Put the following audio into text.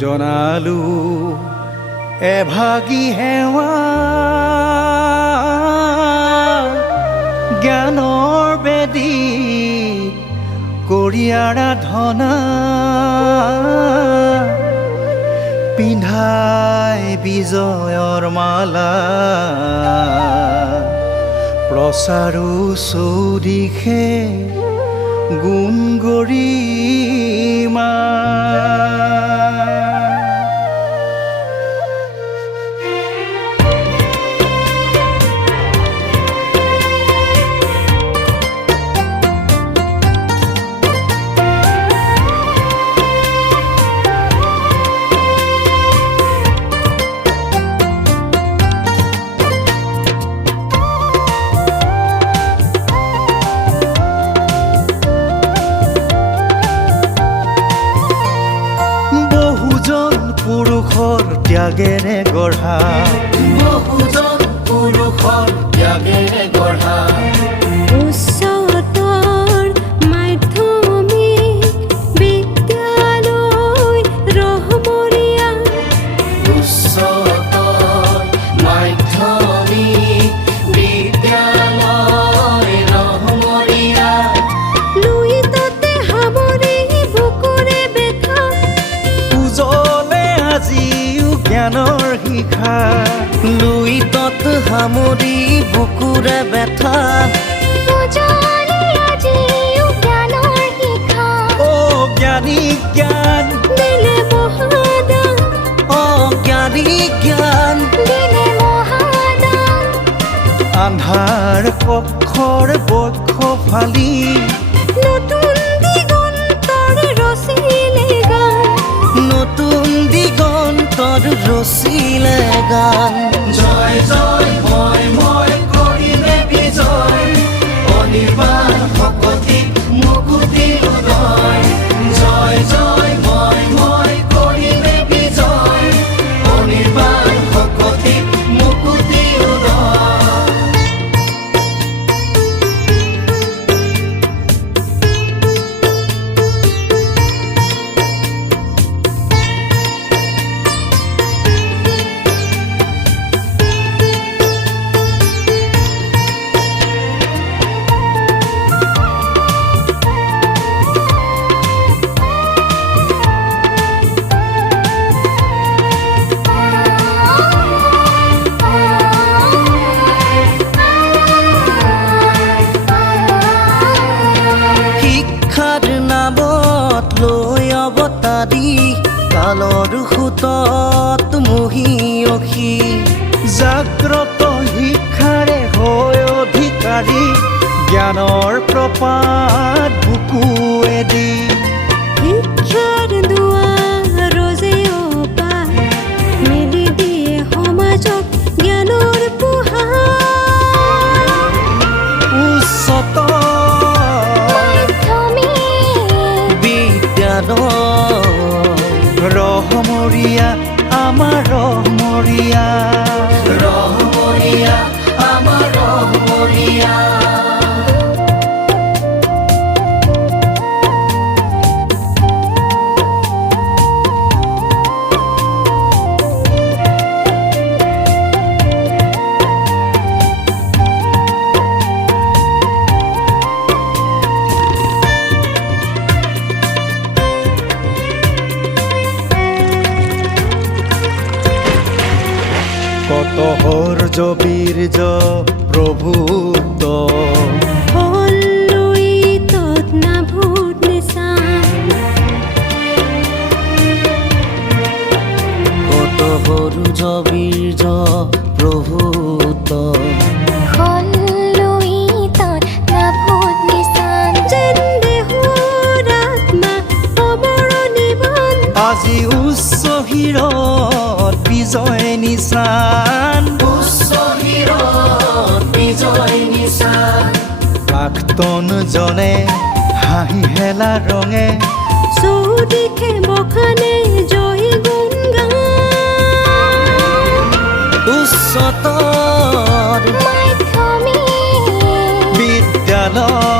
জনালো এভাগী সেৱা জ্ঞানৰ বেদী কৰি আৰাধনা পিন্ধাই বিজয়ৰ মালা প্ৰচাৰো চৌদিশে গুণ গৰিমা পুৰুষৰ ত্যাগেৰে গঢ়া বহুজন পুৰুষৰ ত্যাগেৰে গঢ়া উচ্চতৰ মাধ্যমিক বিদ্যালয় ৰহমৰীয়া উচ্চতৰ মাধ্যমিক বিদ্যালয় ৰহমৰীয়া লুইততে সামৰি বুকুৰে বেথা উজলে আজিও জ্ঞানৰ শিখা লুইতত সামৰি বুকুৰে বেথা উজলে আজিও জ্ঞানৰ শিখা জ্ঞানী জ্ঞান দিলে মহাদান অজ্ঞানী জ্ঞান দিলে মহাদান আন্ধাৰ পক্ষৰ বক্ষ ফালি নতুন দিগন্তৰ ৰচিলে গান নতুন দিগন্তৰ ৰচিলে গান জয় জয় মই কৰিলে বিজয় অনিৰ্বাণ শকতিক মুকুতি উদয় জয় জয় মই কৰিলে বিজয় অনিৰ্বাণ শকতিক মুকুতি উদয় শিক্ষাৰ নামত লৈ অৱতাৰী কালৰ সোঁতত মহীয়সী জাগ্ৰত শিক্ষাৰে হৈ অধিকাৰী জ্ঞানৰ প্ৰপাত বুকুৱেদি শিক্ষাৰ দুৱাৰ যে অপাৰ মেলি দিয়ে সমাজক জ্ঞানৰ পোহাৰ উচ্চতৰ বিদ্যালয় ৰহমৰীয়া আমাৰ ৰহমৰীয়া ৰহমৰীয়া আমাৰ ৰহমৰীয়া কত হৰ্য বীৰ্য প্ৰভুত্ব লুইতত নাভূত নিচান কত সৰুজ বীৰ্য প্ৰভুত লুইতত নাভূত নিচান যেন দেহৰ আত্মা অমৰ নিবান আজি উচ্চ শিৰত বিজয় নিচান উচ্চ শিৰত বিজয় নিচান প্ৰাক্তন জনে হাঁহি হেলা ৰঙে চৌদিশে বখানে জয় গুণ গান উচ্চতৰ মাধ্যমিক বিদ্যালয়